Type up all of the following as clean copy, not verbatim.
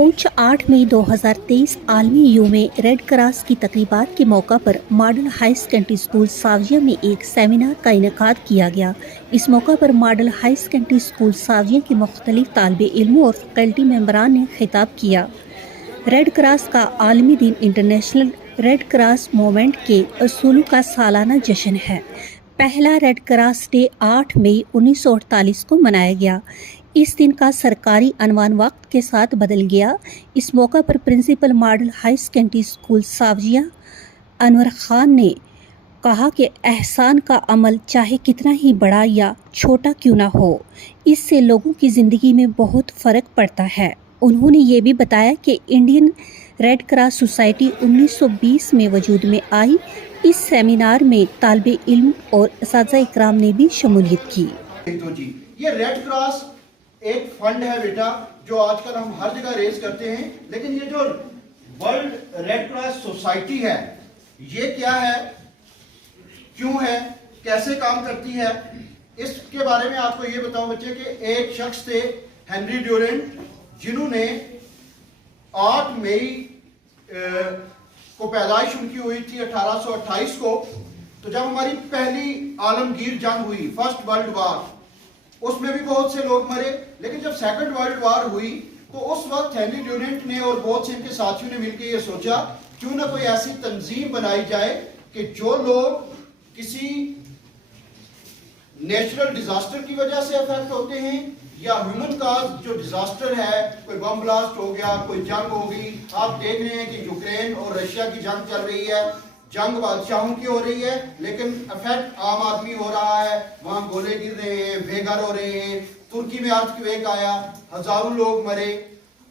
पुंछ 8 मई 2023 आलमी यूम red cross की तकरीबात के मौका पर मॉडल हाई सेकेंडरी स्कूल सावजिया में एक सेमिनार का इनेकाद किया गया। इस मौका पर मॉडल हाई सेकेंडरी स्कूल सावजिया के मुख्तलिफ तालिबे इल्मों और फैकल्टी मेंबरान ने खिताब किया। रेड क्रॉस का आलमी दिन इंटरनेशनल रेड क्रॉस मूवमेंट के असूलों का सालाना जश्न है। पहला रेड क्रॉस डे 8 मई 1948 को मनाया गया। इस दिन का सरकारी अनवान वक्त के साथ बदल गया। इस मौका पर principal model high secondary school Savjiya Anwar Khan ने कहा कि एहसान का अमल चाहे कितना ही बड़ा या छोटा क्यों ना हो, इससे लोगों की ज़िंदगी में बहुत फ़र्क पड़ता है। उन्होंने ये भी बताया कि इंडियन रेड क्रॉस सोसाइटी 1920 में वजूद में आई। इस सेमिनार में तालिबे इल्म और असातिज़ा इकराम ने भी शमूलियत की। तो जी ये रेड क्रॉस एक फंड है बेटा, जो आजकल हम हर जगह रेज करते हैं, लेकिन ये जो वर्ल्ड रेड क्रॉस सोसाइटी है ये क्या है, क्यों है, कैसे काम करती है, इसके बारे में आपको ये बताऊं बच्चे कि एक शख्स थे हेनरी ड्यूरेंट, जिन्होंने 8 मई को पैदाइश उनकी हुई थी 1828 को। तो जब हमारी पहली आलमगीर जंग हुई, फर्स्ट वर्ल्ड वार, उसमें भी बहुत से लोग मरे, लेकिन जब सेकंड वर्ल्ड वार हुई तो उस वक्त हेनरी ड्यूरेंट ने और बहुत से इनके साथियों ने मिलकर ये सोचा क्यों ना कोई ऐसी तंजीम बनाई जाए कि जो लोग किसी नेचुरल डिजास्टर की वजह से अफेक्ट होते हैं या ह्यूमन काज जो डिजास्टर है, कोई बम ब्लास्ट हो गया, कोई जंग हो गई। आप देख रहे हैं कि यूक्रेन और रशिया की जंग चल रही है, जंग बादशाहों की हो रही है, लेकिन इफेक्ट आम आदमी हो रहा है। वहां गोले गिर रहे हैं, बेघर हो रहे हैं। तुर्की में अर्थक्वेक आया, हजारों लोग मरे,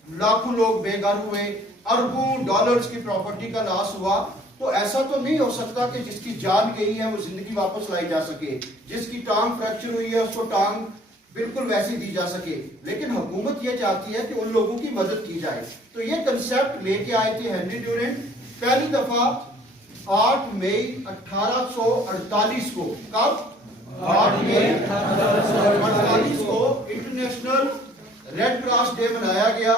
लाखों लोग बेघर हुए, अरबों डॉलर्स की प्रॉपर्टी का लॉस हुआ। तो ऐसा तो नहीं हो सकता कि जिसकी जान गई है वो जिंदगी वापस लाई जा सके, जिसकी टांग फ्रैक्चर हुई है उसको टांग बिल्कुल वैसी दी जा सके। लेकिन हुकूमत ये चाहती है कि उन लोगों की मदद की जाए। तो ये कंसेप्ट लेके आए थे हेनरी ड्यूरेंट पहली दफा 8 मई 1848 को। कब? 8 मई 1848 को इंटरनेशनल रेड क्रॉस डे मनाया गया।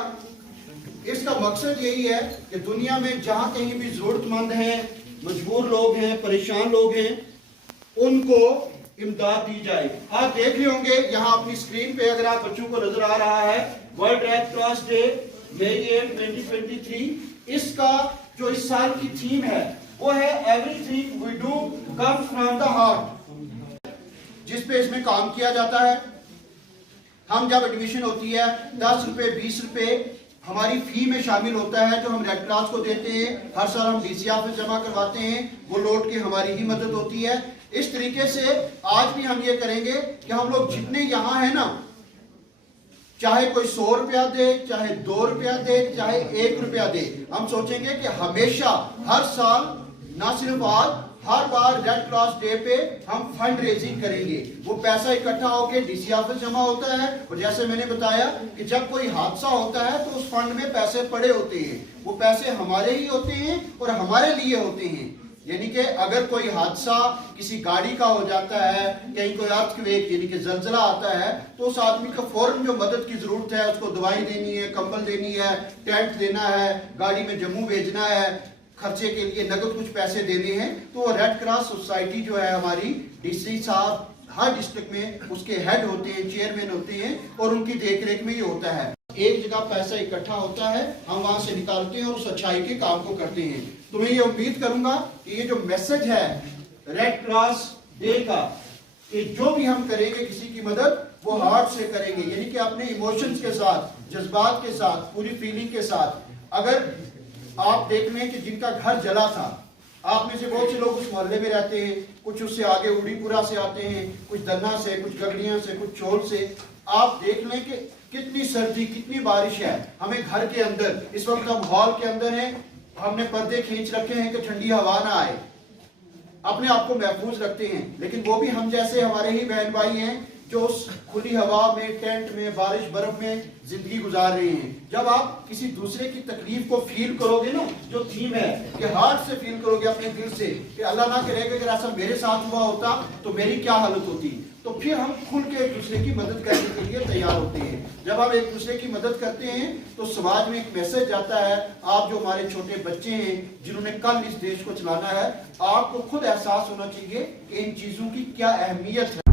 इसका मकसद यही है कि दुनिया में जहां कहीं भी जरूरतमंद हैं, मजबूर लोग हैं, परेशान लोग हैं, उनको इमदाद दी जाए। आप देख रहे होंगे यहाँ अपनी स्क्रीन पे, अगर आप बच्चों को नजर आ रहा है, वर्ल्ड रेड क्रॉस डे मई 2023। इसका जो इस साल की थीम है वो है everything we do comes from the heart, जिस पे इसमें काम किया जाता है। हम जब एडमिशन होती है 10 रुपए 20 रुपए हमारी फी में शामिल होता है, जो हम रेड क्रॉस को देते हैं। हर साल हम डीसी ऑफिस जमा करवाते हैं, वो लौट के हमारी ही मदद होती है। इस तरीके से आज भी हम ये करेंगे कि हम लोग जितने यहाँ हैं ना, चाहे कोई 100 रुपया दे, चाहे 2 रुपया दे, चाहे 1 रुपया दे, हम सोचेंगे कि हमेशा हर साल, ना सिर्फ आज, हर बार रेड क्रॉस डे पे हम फंड रेजिंग करेंगे। वो पैसा इकट्ठा होकर डीसी ऑफिस जमा होता है, और जैसे मैंने बताया कि जब कोई हादसा होता है तो उस फंड में पैसे पड़े होते हैं। वो पैसे हमारे ही होते हैं और हमारे लिए होते हैं। यानी कि अगर कोई हादसा किसी गाड़ी का हो जाता है, कहीं कोई अर्थक्वेक यानी कि जलजला आता है, तो उस आदमी को फौरन जो मदद की जरूरत है, उसको दवाई देनी है, कंबल देनी है, टेंट देना है, गाड़ी में जम्मू भेजना है, खर्चे के लिए नगद कुछ पैसे देने हैं, तो रेड क्रॉस सोसाइटी जो है हमारी, डीसी साहब हर डिस्ट्रिक्ट में उसके हेड होते हैं, चेयरमैन होते हैं, और उनकी देखरेख में ये होता है। एक जगह पैसा इकट्ठा होता है, हम वहां से निकालते हैं और उस अच्छाई के काम को करते हैं। तो मैं ये उम्मीद करूंगा कि ये जो मैसेज है रेड क्रॉस डे का, कि जो भी हम करेंगे किसी की मदद, वो हार्ट से करेंगे, यानी कि अपने इमोशंस के साथ, जज्बात के साथ, पूरी फीलिंग के साथ। अगर आप देख लें कि जिनका घर जला था, आप में से बहुत से लोग उस मोहल्ले में रहते हैं, कुछ उससे आगे उड़ीपुरा से आते हैं, कुछ दन्ना से, कुछ गगड़िया से, कुछ चोल से। आप देख लें कि कितनी सर्दी, कितनी बारिश है। हमें घर के अंदर, इस वक्त हम हॉल के अंदर हैं, हमने पर्दे खींच रखे हैं कि ठंडी हवा ना आए, अपने आप को महफूज रखते हैं। लेकिन वो भी हम जैसे हमारे ही बहन भाई हैं जो उस खुली हवा में, टेंट में, बारिश बर्फ में जिंदगी गुजार रहे हैं। जब आप किसी दूसरे की तकलीफ को फील करोगे ना, जो थीम है कि हार्ट से फील करोगे, अपने दिल से, कि अल्लाह ना करे कि अगर ऐसा मेरे साथ हुआ होता तो मेरी क्या हालत होती, तो फिर हम खुल के एक दूसरे की मदद करने के लिए तैयार होते हैं। जब आप एक दूसरे की मदद करते हैं तो समाज में एक मैसेज जाता है। आप जो हमारे छोटे बच्चे हैं जिन्होंने कल इस देश को चलाना है, आपको खुद एहसास होना चाहिए कि इन चीजों की क्या अहमियत है।